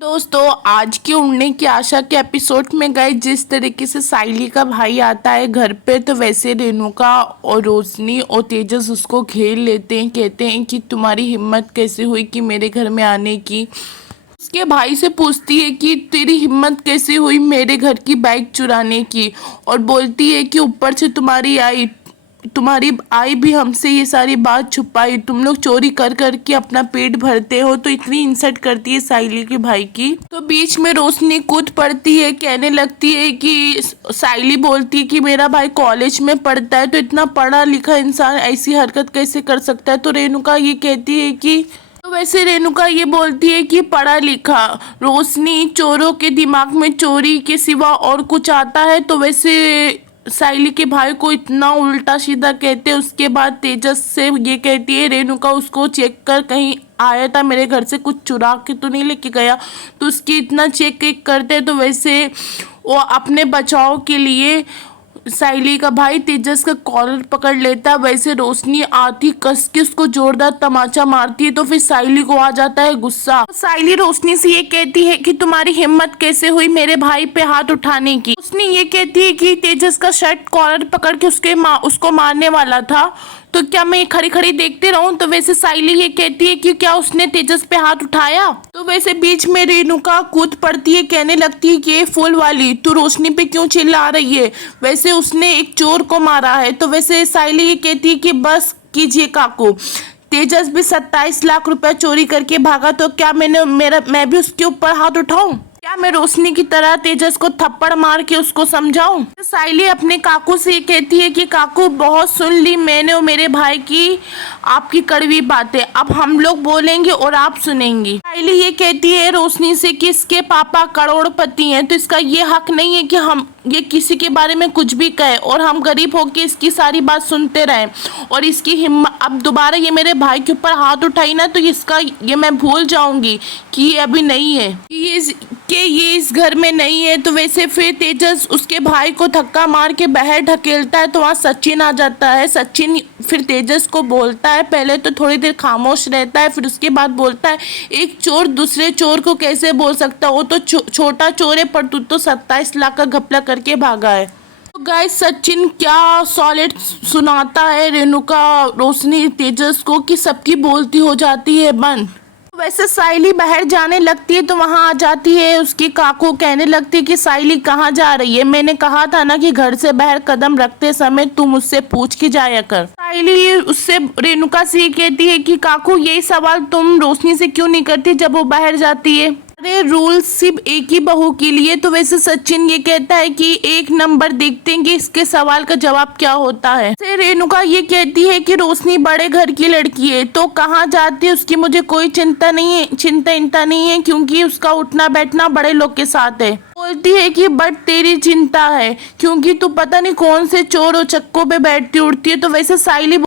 दोस्तों, आज के उड़ने की आशा के एपिसोड में गए जिस तरीके से साइली का भाई आता है घर पे, तो वैसे रेणुका और रोशनी और तेजस उसको घेर लेते हैं। कहते हैं कि तुम्हारी हिम्मत कैसे हुई कि मेरे घर में आने की। उसके भाई से पूछती है कि तेरी हिम्मत कैसे हुई मेरे घर की बाइक चुराने की, और बोलती है कि ऊपर से तुम्हारी आई भी हमसे ये सारी बात छुपाई। तुम लोग चोरी कर कर के अपना पेट भरते हो। तो इतनी इंसल्ट करती है साइली के भाई की। तो बीच में रोशनी कूद पड़ती है, कहने लगती है कि साइली बोलती है कि मेरा भाई कॉलेज में पढ़ता है, तो इतना पढ़ा लिखा इंसान ऐसी हरकत कैसे कर सकता है। तो रेणुका ये कहती है कि तो वैसे रेणुका ये बोलती है कि पढ़ा लिखा रोशनी चोरों के दिमाग में चोरी के सिवा और कुछ आता है। तो वैसे साइली के भाई को इतना उल्टा सीधा कहते हैं। उसके बाद तेजस से ये कहती है रेणुका उसको चेक कर, कहीं आया था मेरे घर से कुछ चुरा के तो नहीं लेके गया। तो उसकी इतना चेक करते हैं। तो वैसे वो अपने बचाव के लिए साइली का भाई तेजस का कॉलर पकड़ लेता है। वैसे रोशनी आती कस के उसको जोरदार तमाचा मारती है। तो फिर साइली को आ जाता है गुस्सा। साइली रोशनी से ये कहती है कि तुम्हारी हिम्मत कैसे हुई मेरे भाई पे हाथ उठाने की। रोशनी ये कहती है कि तेजस का शर्ट कॉलर पकड़ के उसको मारने वाला था, तो क्या मैं खड़ी खड़ी देखते रहूं। तो वैसे साइली ये कहती है कि क्या उसने तेजस पे हाथ उठाया। तो वैसे बीच में रेणुका कूद पड़ती है, कहने लगती है कि ये फूल वाली तू रोशनी पे क्यों चिल्ला रही है, वैसे उसने एक चोर को मारा है। तो वैसे साइली ये कहती है कि बस कीजिए काकू, तेजस भी 27 लाख रुपए चोरी करके भागा, तो क्या मैं भी उसके ऊपर हाथ उठाऊं। क्या मैं रोशनी की तरह तेजस को थप्पड़ मार के उसको समझाऊं। तो साइली अपने काकू से कहती है कि काकू बहुत सुन ली मैंने और मेरे भाई की आपकी कड़वी बातें, अब हम लोग बोलेंगे और आप सुनेंगी। साइली ये कहती है रोशनी से कि इसके पापा करोड़पति हैं, तो इसका ये हक नहीं है कि हम ये किसी के बारे में कुछ भी कहे और हम गरीब होके इसकी सारी बात सुनते रहें। और इसकी हिम्मत अब दोबारा ये मेरे भाई के ऊपर हाथ उठाई ना, तो इसका ये मैं भूल जाऊंगी कि ये अभी नहीं है, कि ये इस घर में नहीं है। तो वैसे फिर तेजस उसके भाई को धक्का मार के बाहर ढकेलता है। तो वहाँ सचिन आ जाता है। सचिन फिर तेजस को बोलता है, पहले तो थोड़ी देर खामोश रहता है, फिर उसके बाद बोलता है एक चोर दूसरे चोर को कैसे बोल सकता, वो तो छोटा चोर है, पर तू तो 27 लाख का घपला करके भागा है। तो गाइस सचिन क्या सॉलिड सुनाता है रेणुका रोशनी तेजस को कि सबकी बोलती हो जाती है बंद। वैसे साइली बाहर जाने लगती है, तो वहां आ जाती है उसकी काकू, कहने लगती है कि साइली कहाँ जा रही है, मैंने कहा था ना कि घर से बाहर कदम रखते समय तुम मुझसे पूछ के जाया कर। साइली उससे रेणुका से कहती है कि काकू यही सवाल तुम रोशनी से क्यों नहीं करती जब वो बाहर जाती है। अरे रूल सिर्फ एक ही बहू के लिए। तो वैसे सचिन ये कहता है कि एक नंबर देखते हैं कि इसके सवाल का जवाब क्या होता है। से रेणुका ये कहती है कि रोशनी बड़े घर की लड़की है, तो कहाँ जाती है उसकी मुझे कोई चिंता नहीं है क्योंकि उसका उठना बैठना बड़े लोग के साथ है। बोलती है कि बट तेरी चिंता है क्योंकि तू पता नहीं कौन से चोर और चक्कों पे बैठती उठती है। तो वैसे साइली